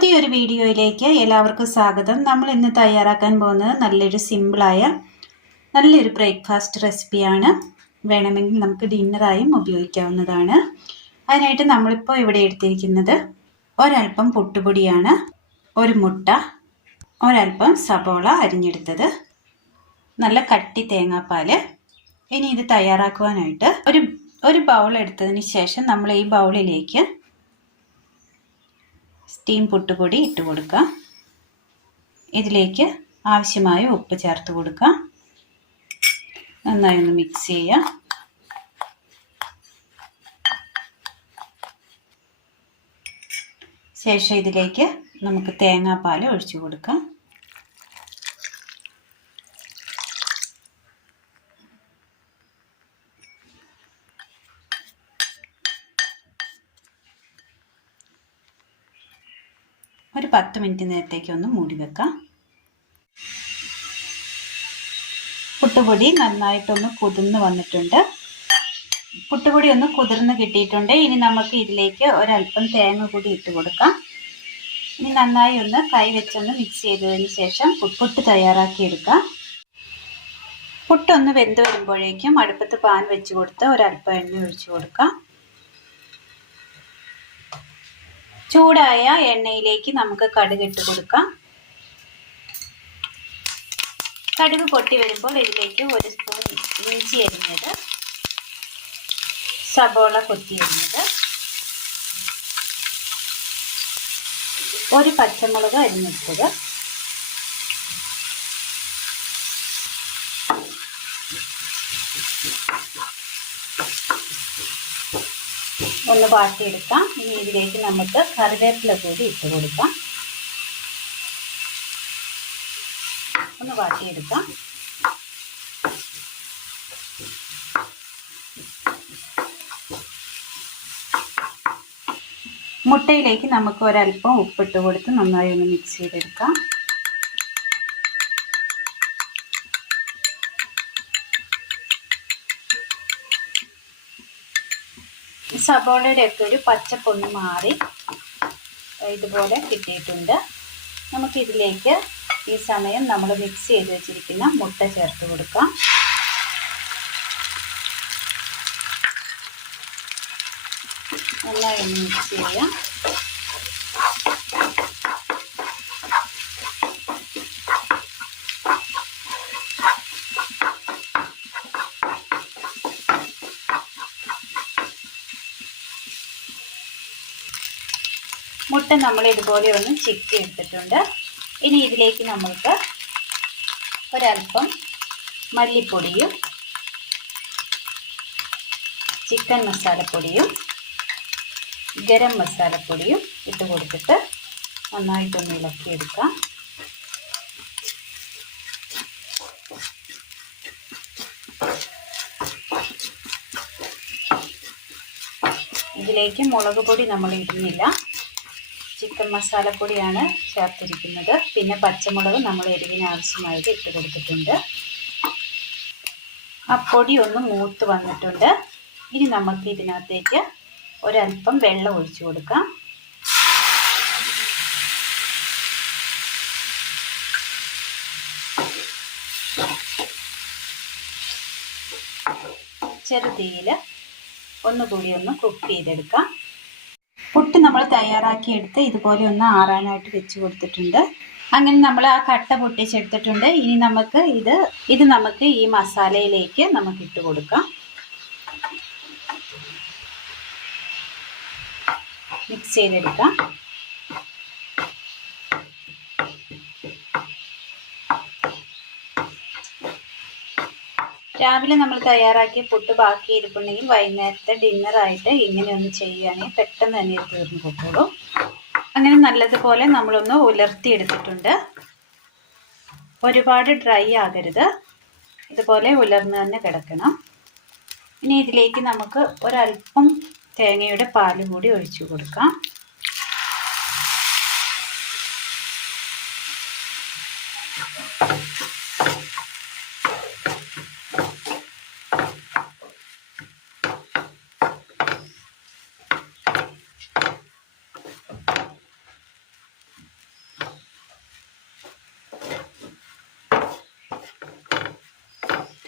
പുതിയൊരു വീഡിയോയിലേക്ക് എല്ലാവർക്കും സ്വാഗതം. നമ്മൾ ഇന്ന് തയ്യാറാക്കാൻ പോകുന്നത് നല്ലൊരു ബ്രേക്ക്ഫാസ്റ്റ് റെസിപ്പിയാണ്. വേണമെങ്കിൽ നമുക്ക് ഡിന്നറായും ഉപയോഗിക്കാവുന്നതാണ്. അതിനായിട്ട് നമ്മളിപ്പോൾ ഇവിടെ എടുത്തിരിക്കുന്നത് ഒരൽപ്പം പുട്ടുപൊടിയാണ്, ഒരു മുട്ട, ഒരൽപ്പം സബോള അരിഞ്ഞെടുത്തത്, നല്ല കട്ടി തേങ്ങാപ്പാൽ. ഇനി ഇത് തയ്യാറാക്കുവാനായിട്ട് ഒരു ബൗൾ എടുത്തതിന് ശേഷം നമ്മൾ ഈ ബൗളിലേക്ക് സ്റ്റീം പുട്ടുപൊടി ഇട്ട് കൊടുക്കുക. ഇതിലേക്ക് ആവശ്യമായ ഉപ്പ് ചേർത്ത് കൊടുക്കുക. നന്നായി ഒന്ന് മിക്സ് ചെയ്യുക. ശേഷം ഇതിലേക്ക് നമുക്ക് തേങ്ങാപ്പാൽ ഒഴിച്ചു കൊടുക്കാം. ഒരു 10 മിനിറ്റ് നേരത്തേക്ക് ഒന്ന് മൂടി വെക്കാം. പുട്ടുപൊടി നന്നായിട്ടൊന്ന് കുതിർന്ന് വന്നിട്ടുണ്ട്. പുട്ടുപൊടി ഒന്ന് കുതിർന്ന് കിട്ടിയിട്ടുണ്ട്. ഇനി നമുക്ക് ഇതിലേക്ക് ഒരല്പം തേങ്ങ കൂടി ഇട്ട് കൊടുക്കാം. ഇനി നന്നായി ഒന്ന് കൈ വെച്ചൊന്ന് മിക്സ് ചെയ്തതിന് ശേഷം പുട്ട് തയ്യാറാക്കിയെടുക്കാം. പുട്ടൊന്ന് വെന്ത് വരുമ്പോഴേക്കും അടുപ്പത്ത് പാൻ വെച്ച് കൊടുത്ത് ഒരല്പം എണ്ണ ഒഴിച്ചു കൊടുക്കാം. ചൂടായ എണ്ണയിലേക്ക് നമുക്ക് കടുക് ഇട്ട് കൊടുക്കാം. കടുക് പൊട്ടി വരുമ്പോൾ ഇതിലേക്ക് ഒരു സ്പൂൺ ഇഞ്ചി അരിഞ്ഞത്, സബോള കൊത്തി അരിഞ്ഞത്, ഒരു പച്ചമുളക് അരിഞ്ഞെടുത്തത്, ഒന്ന് വാട്ടിയെടുക്കാം. ഇനി ഇതിലേക്ക് നമുക്ക് കറിവേപ്പില കൂടി ഇട്ട് കൊടുക്കാം. ഒന്ന് വാട്ടിയെടുക്കാം. മുട്ടയിലേക്ക് നമുക്ക് ഒരല്പം ഉപ്പിട്ട് കൊടുത്ത് നന്നായി ഒന്ന് മിക്സ് ചെയ്തെടുക്കാം. സബോളയുടെ ഒക്കെ ഒരു പച്ചപ്പൊന്ന് മാറി ഇതുപോലെ കിട്ടിയിട്ടുണ്ട്. നമുക്കിതിലേക്ക് ഈ സമയം നമ്മൾ മിക്സ് ചെയ്ത് വെച്ചിരിക്കുന്ന മുട്ട ചേർത്ത് കൊടുക്കാം. നന്നായി ഒന്ന് മിക്സ് ചെയ്യാം. മുട്ട നമ്മൾ ഇതുപോലെ ഒന്ന് ചിക്കി എടുത്തിട്ടുണ്ട്. ഇനി ഇതിലേക്ക് നമ്മൾക്ക് ഒരല്പം മല്ലിപ്പൊടിയും ചിക്കൻ മസാലപ്പൊടിയും ഗരം മസാലപ്പൊടിയും ഇട്ട് കൊടുത്തിട്ട് നന്നായിട്ടൊന്ന് ഇളക്കിയെടുക്കാം. ഇതിലേക്ക് മുളക് പൊടി നമ്മൾ ഇടുന്നില്ല, ചിക്കൻ മസാലപ്പൊടിയാണ് ചേർത്തിരിക്കുന്നത്. പിന്നെ പച്ചമുളക് നമ്മൾ എരിവിന് ആവശ്യമായത് ഇട്ട് കൊടുത്തിട്ടുണ്ട്. ആ പൊടി ഒന്ന് മൂത്ത് വന്നിട്ടുണ്ട്. ഇനി നമുക്ക് ഇതിനകത്തേക്ക് ഒരല്പം വെള്ളം ഒഴിച്ചു കൊടുക്കാം. ചെറുതീയിൽ ഒന്നുകൂടി ഒന്ന് കുക്ക് ചെയ്തെടുക്കാം. പുട്ട് നമ്മൾ തയ്യാറാക്കിയെടുത്ത് ഇതുപോലെ ഒന്ന് ആറാനായിട്ട് വെച്ച് കൊടുത്തിട്ടുണ്ട്. അങ്ങനെ നമ്മൾ ആ കട്ട പൊട്ടിച്ചെടുത്തിട്ടുണ്ട്. ഇനി നമുക്ക് ഇത് നമുക്ക് ഈ മസാലയിലേക്ക് നമുക്ക് ഇട്ട് കൊടുക്കാം. മിക്സ് ചെയ്തെടുക്കാം. രാവിലെ നമ്മൾ തയ്യാറാക്കിയ പുട്ട് ബാക്കി ഇരിപ്പുണ്ടെങ്കിൽ വൈകുന്നേരത്തെ ഡിന്നറായിട്ട് ഇങ്ങനെ ഒന്ന് ചെയ്യുകയാണെങ്കിൽ പെട്ടെന്ന് തന്നെ ഇത് തീർന്നു പൊക്കോളും. അങ്ങനെ നല്ലതുപോലെ നമ്മളൊന്ന് ഉലർത്തിയെടുത്തിട്ടുണ്ട്. ഒരുപാട് ഡ്രൈ ആകരുത്, ഇതുപോലെ ഉലർന്ന് തന്നെ കിടക്കണം. ഇനി ഇതിലേക്ക് നമുക്ക് ഒരല്പം തേങ്ങയുടെ പാല് കൂടി ഒഴിച്ചു കൊടുക്കാം.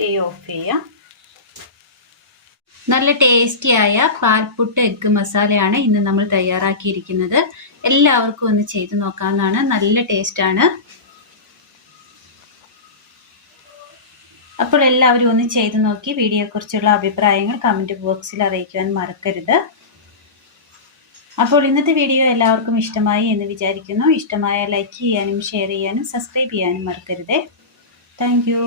തീ ഓഫ് ചെയ്യാം. നല്ല ടേസ്റ്റിയായ പാൽപ്പുട്ട് എഗ്ഗ് മസാലയാണ് ഇന്ന് നമ്മൾ തയ്യാറാക്കിയിരിക്കുന്നത്. എല്ലാവർക്കും ഒന്ന് ചെയ്തു നോക്കാവുന്നതാണ്. നല്ല ടേസ്റ്റാണ്. അപ്പോൾ എല്ലാവരും ഒന്ന് ചെയ്തു നോക്കി വീഡിയോയെക്കുറിച്ചുള്ള അഭിപ്രായങ്ങൾ കമൻറ്റ് ബോക്സിൽ അറിയിക്കുവാൻ മറക്കരുത്. അപ്പോൾ ഇന്നത്തെ വീഡിയോ എല്ലാവർക്കും ഇഷ്ടമായി എന്ന് വിചാരിക്കുന്നു. ഇഷ്ടമായ ലൈക്ക് ചെയ്യാനും ഷെയർ ചെയ്യാനും സബ്സ്ക്രൈബ് ചെയ്യാനും മറക്കരുത്. Thank you.